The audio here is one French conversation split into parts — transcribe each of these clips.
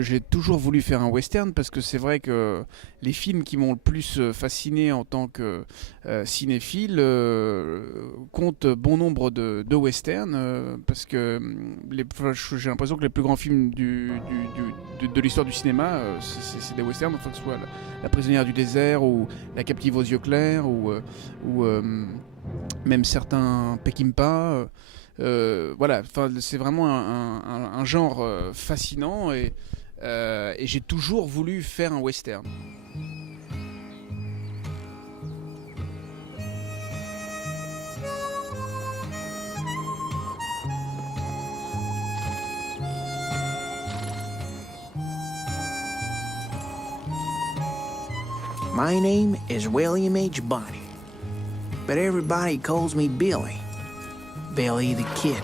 J'ai toujours voulu faire un western parce que c'est vrai que les films qui m'ont le plus fasciné en tant que cinéphile comptent bon nombre de westerns parce que enfin, j'ai l'impression que les plus grands films de l'histoire du cinéma, c'est des westerns, enfin que ce soit La prisonnière du désert ou La captive aux yeux clairs ou même certains Peckinpah. Voilà, c'est vraiment un genre fascinant et j'ai toujours voulu faire un western. My name is William H. Bonney, but everybody calls me Billy. Billy the Kid.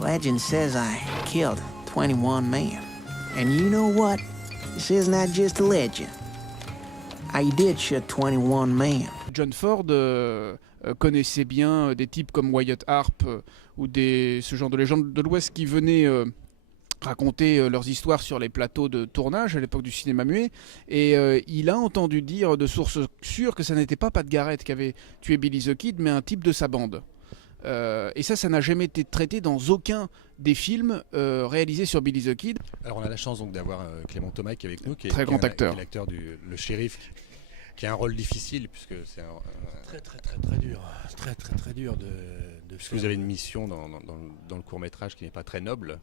Legend says I killed 21 men. And you know what? This is not just a legend. I did shoot 21 men. John Ford connaissait bien des types comme Wyatt Earp ou ce genre de légendes de l'Ouest qui venaient raconter leurs histoires sur les plateaux de tournage à l'époque du cinéma muet. Et il a entendu dire de sources sûres que ça n'était pas Pat Garrett qui avait tué Billy the Kid, mais un type de sa bande. Et ça n'a jamais été traité dans aucun des films réalisés sur Billy the Kid. Alors on a la chance donc d'avoir Clément Thomas qui est avec nous, Très grand acteur. Qui est l'acteur le shérif, qui a un rôle difficile puisque c'est très dur, très dur de puisque vous avez une mission dans le court-métrage qui n'est pas très noble.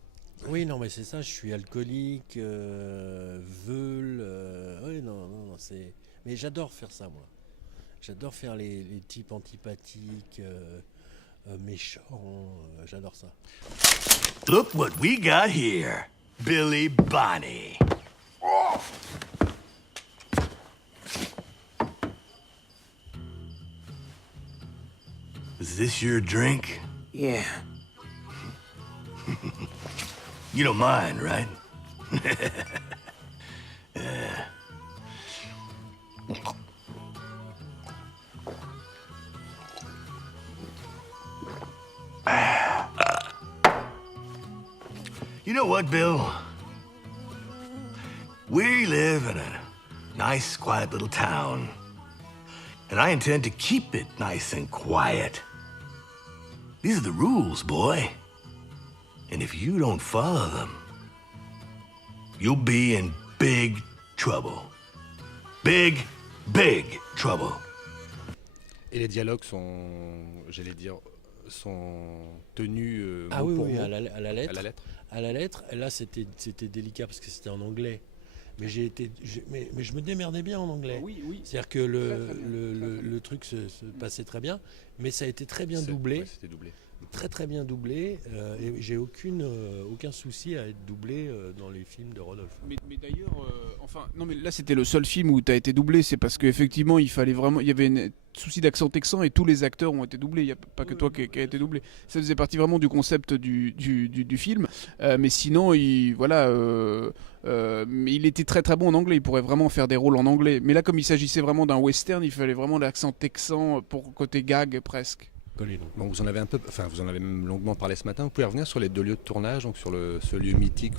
Oui, non, mais c'est ça, je suis alcoolique, veule, oui, non, c'est... Mais j'adore faire ça, moi. J'adore faire les types antipathiques, méchants, j'adore ça. Look what we got here. Billy Bonney. Is this your drink? Yeah. You don't mind, right? You know what, Bill? We live in a nice, quiet little town. And I intend to keep it nice and quiet. These are the rules, boy. And if you don't follow them, you'll be in big trouble. Big, big trouble. Et les dialogues sont, j'allais dire, sont tenus ah mot oui, pour oui, mot, à la lettre. à la lettre. À la lettre. Là, c'était délicat parce que c'était en anglais. Mais mais je me démerdais bien en anglais. Oui. C'est-à-dire que le truc se passait très bien, mais ça a été très bien doublé. Ouais, c'était doublé. Très bien doublé, et j'ai aucun souci à être doublé dans les films de Rodolphe. Mais d'ailleurs, non mais là c'était le seul film où tu as été doublé, c'est parce qu'effectivement il y avait un souci d'accent texan et tous les acteurs ont été doublés, il n'y a pas que toi qui a été doublé. Ça faisait partie vraiment du concept du film, mais sinon mais il était très bon en anglais, il pourrait vraiment faire des rôles en anglais. Mais là comme il s'agissait vraiment d'un western, il fallait vraiment l'accent texan pour côté gag presque. Bon, vous en avez même longuement parlé ce matin. Vous pouvez revenir sur les 2 lieux de tournage, donc sur ce lieu mythique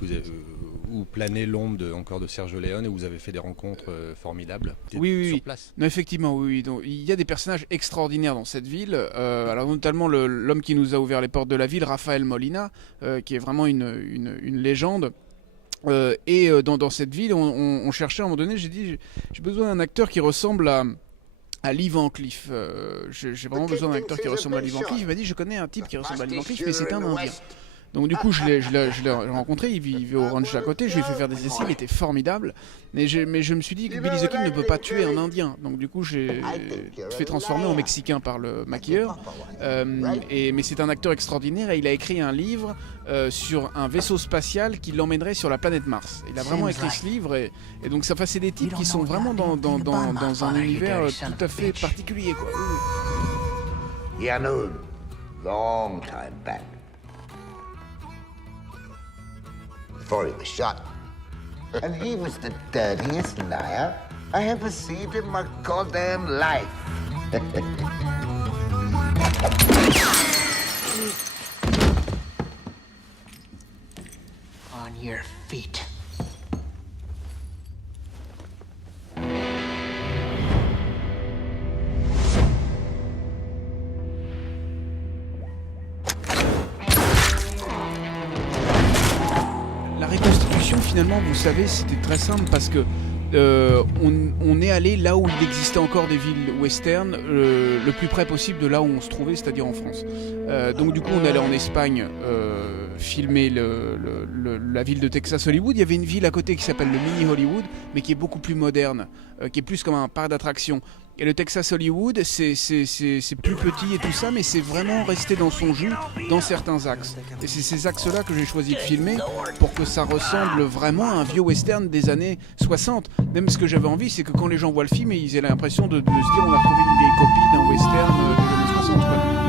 où planait l'ombre encore de Sergio Leone et où vous avez fait des rencontres formidables. Oui. Sur place. Non, effectivement, oui. Donc, il y a des personnages extraordinaires dans cette ville. Alors notamment l'homme qui nous a ouvert les portes de la ville, Rafael Molina, qui est vraiment une légende. Et dans cette ville, on cherchait à un moment donné, j'ai dit, j'ai besoin d'un acteur qui ressemble à Lee Van Cleef. J'ai vraiment besoin d'un acteur qui ressemble à Lee Van Cleef. Il m'a dit, je connais un type qui ressemble à Lee Van Cleef, mais c'est un Indien. Donc du coup, je l'ai rencontré, il vivait au ranch d'à côté, je lui ai fait faire des essais, il était formidable. Mais je me suis dit que Billy the Kid ne peut pas tuer un Indien. Donc du coup, j'ai fait transformer en Mexicain par le maquilleur. Mais c'est un acteur extraordinaire et il a écrit un livre sur un vaisseau spatial qui l'emmènerait sur la planète Mars. Il a vraiment écrit ce livre et donc ça c'est des types qui sont vraiment dans un univers tout à fait particulier, quoi. Yeah, no, long time back. Before he was shot. And he was the dirtiest liar I ever seen in my goddamn life. On your feet. finalement, vous savez, c'était très simple parce que on est allé là où il existait encore des villes western, le plus près possible de là où on se trouvait, c'est-à-dire en France. Donc du coup, on allait en Espagne filmer la ville de Texas Hollywood. Il y avait une ville à côté qui s'appelle le Mini Hollywood, mais qui est beaucoup plus moderne, qui est plus comme un parc d'attractions. Et le Texas Hollywood, c'est plus petit et tout ça, mais c'est vraiment resté dans son jus dans certains axes. Et c'est ces axes-là que j'ai choisi de filmer pour que ça ressemble vraiment à un vieux western des années 60. Même ce que j'avais envie, c'est que quand les gens voient le film, ils aient l'impression de se dire on a trouvé une vieille copie d'un western des années 60. Quoi.